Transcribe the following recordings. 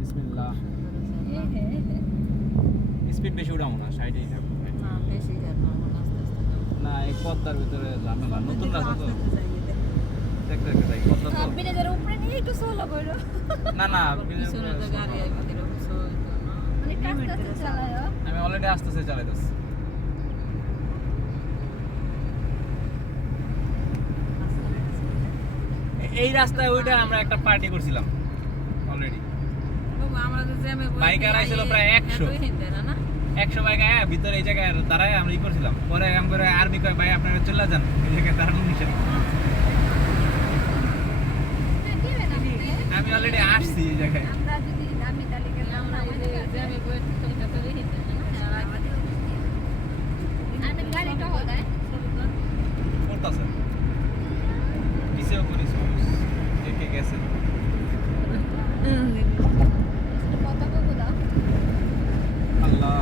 বিসমিল্লাহ। স্পিড বেশি উঠাবো না, সাইডেই থাকবো। না, এই পদ্মার ভিতরে ঝামেলা, নতুন রাস্তা তো। দেখতে দেখতে যাই, পদ্মা তো। ব্রিজের উপরে নিয়ে একটু সোলো করো। না না, ব্রিজের উপরে গাড়ি আইবা দিলো মানে আস্তে আস্তে চালায়ো। আমি অলরেডি আস্তে চালাইতেছি। এই রাস্তায় ওইটা আমরা একটা পার্টি করছিলাম অলরেডি। আমরা যে জ্যামে বাইকার আইছিল প্রায় 100 বাইক আয়া ভিতরে এই জায়গায় দাঁড়ায় আমরা ই করছিলাম। পরে এরকম করে আর্মি কয় ভাই আপনারা চলে যান, এই জায়গায় দাঁড়ানো নিষেধ। আমি অলরেডি আসছি এই জায়গায়। আমরা যদি আমি তালিকা আমরা ওই যে জ্যামে বসে থাকতে তো হিন্দে না আমি গাড়িটা হদায় করতেছে পিছেও করিস কে গেছে। কত কবু দাও আল্লাহ,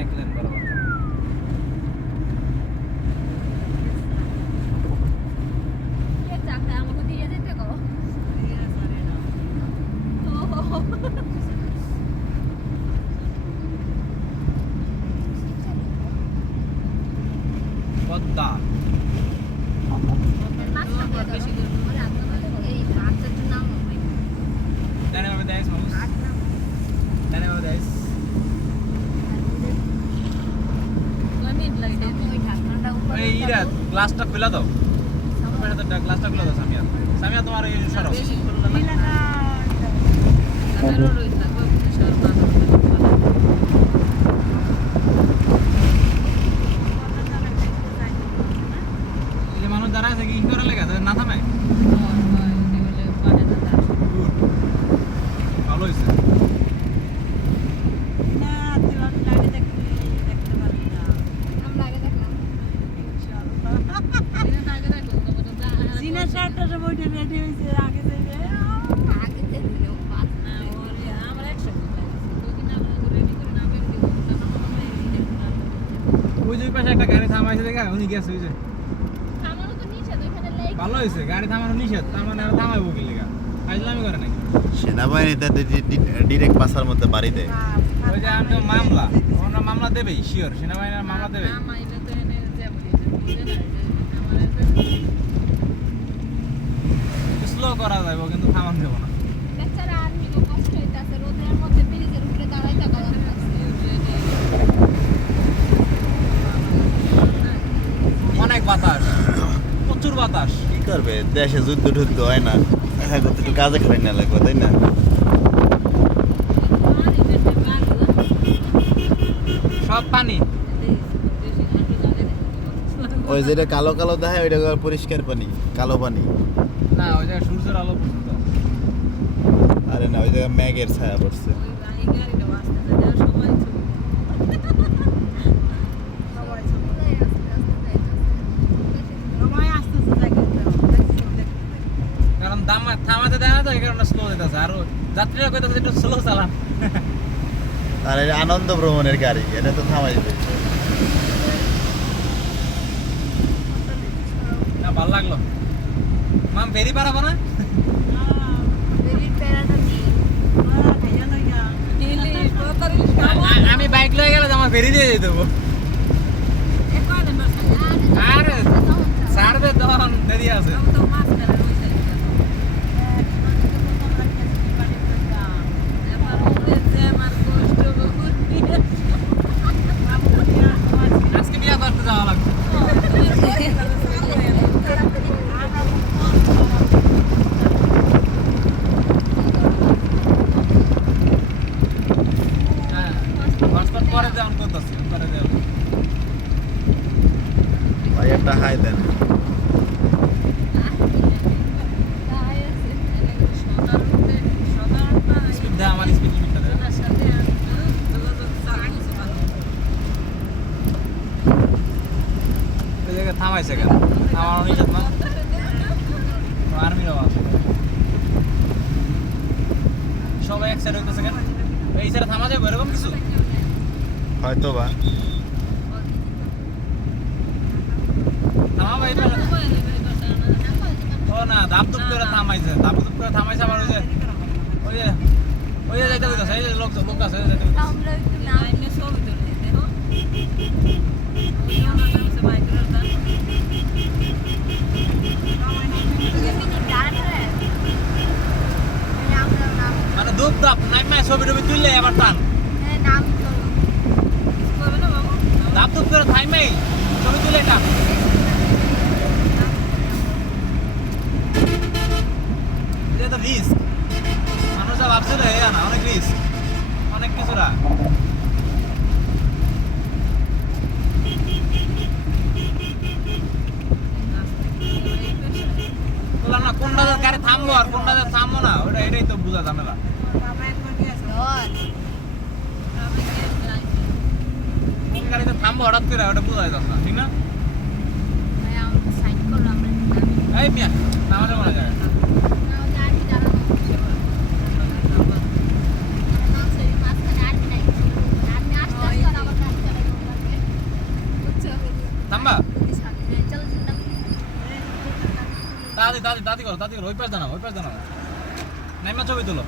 এক লেন বরাবর। কে চাকা আমাকে দিয়ে যেতে গো পদ্মা বেশি করে এই রাতের নাম জানে বাবা দেশ মামুস, জানে বাবা দেশ। গমিট লাইতে ওই ঢাকনাটা উপরে ওই ইরা গ্লাসটা খুলে দাও, উপরে তো গ্লাসটা খুলে দাও। সামিয়া সামিয়া তোমার এই সরো। বেশি করলো না কারণ রইছ না কত শর্মা এই যে মানুষ দাঁড়ায় আছে কি করে লেগে আছে না থামে। গুড, ভালো হয়েছে। আমরা আগে দেখলাম আগে দেখলেও পাস না ওই যে পাশে একটা গাড়ি থামাইছে দেখা উনি গেছে ওই যে। আমারও তো নিষেধ ওখানে লেগে ভালো হয়েছে, গাড়ি থামানো নিষেধ, তার মানে আর থামাইবো কি লেগা? ফাইজলামি করে নাকি? সেনাবাহিনীতে ডিরেক্ট বাসার মধ্যে বাড়ি দেয়। ওই যে আমি মামলা, ওনারা মামলা দেবেই, শিওর সেনাবাহিনীর মামলা দেবেই। স্লো করা যাবে কিন্তু থামান দেবো না। বেচারা আর্মি তো কষ্ট হইতাছে রোদের মধ্যে ব্রিজের উপরে দাঁড়াই থাকা লাগতেছে অনেক বাতাস, প্রচুর বাতাস। কি করবে, দেশে যুদ্ধ টুদ্ধ হয় না, হ্যাঁ তো একটু কাজে খাই না লাগবে, তাই না? সব পানি। ওই যেটা কালো কালো দেখায় ওইটা পরিষ্কার পানি, কালো পানি। না, ওই জায়গায় সূর্যের আলো পড়ছে তো। আরে না, ওই জায়গায় ম্যাগের ছায়া পড়ছে। কারণ থামাতে দেয় না তো, এই কারণে স্লো যেতেছে। আর যাত্রীরা কইতেছে একটু স্লো চালান। আর এটা আনন্দ ভ্রমণের গাড়ি, এটা তো থামাই দেবে। না, ভালো লাগলো। মাম ফেরি পারাবো না? আমি বাইক লয়ে গেলে আমার ফেরি দিয়ে যেতে দেবো। আরে ছাড়বে তখন দেরি আছে। আজকে বিয়া করতে যাওয়া লাগবে। হ্যাঁ, হটস্পট পরে যেমন করতেছি, পরে যেমন। ভাই একটা হাই দেন। স্পিড দেয়, আমার স্পিড লিমিটটা দেয়। এই জায়গায় থামাইছে কেন? থামানো নিষেধ না? আর্মির আওয়াজ। সবাই এক সাইড হইতেছে কেন? এই সাইডে থামা যাবে এরকম কিছু? হয়তো বা থামা ভাই, মোবাইলে ও না দাপ দুপ করে থামাইছে আবার ওই যে যাইতে কইতাছে এই যে লোক আছে যাইতে কইতাছে। আমরা একটু না লাইনে ছবি তুলে দেখো ওই আমার কাছে বাইকের দান মিনিট দাঁড়াতে আমরা নাম মানে দুপ দাপ নাইমা ছবি টবি তুললে আবার টান নাম চলো করবে না বাবু দাপ দুপ করে থাইমাই ছবি তুলে টান এটা তো রিস্ক মানুষ যা ভাবছে রে না অনেক রিস্ক অনেক কিছুরা বললাম না কোনটা গাড়ি থামবো আর কোনটা থামবো না ওটা এটাই তো বুঝা ঝামেলা বাবা একবার গিয়েছে দশ আমি গিয়েছি লাইনে কোন গাড়িতে থামবো হঠাৎ করে ওটা বুঝা যাচ্ছে না ঠিক না ভাই আমরা সাইড করলাম আমরা এই মিয়া নামাজে মনে যায় নাও গাড়ি দাঁড়ানো নাও সেই মাঝখানে আর নাই আপনি আস্তে আস্তে আবার রাস্তা লাগবে বুঝছো থামবা চল চিন্তা দাদি করো ওই পাশ জানাবো নাইমা ছবি তুলো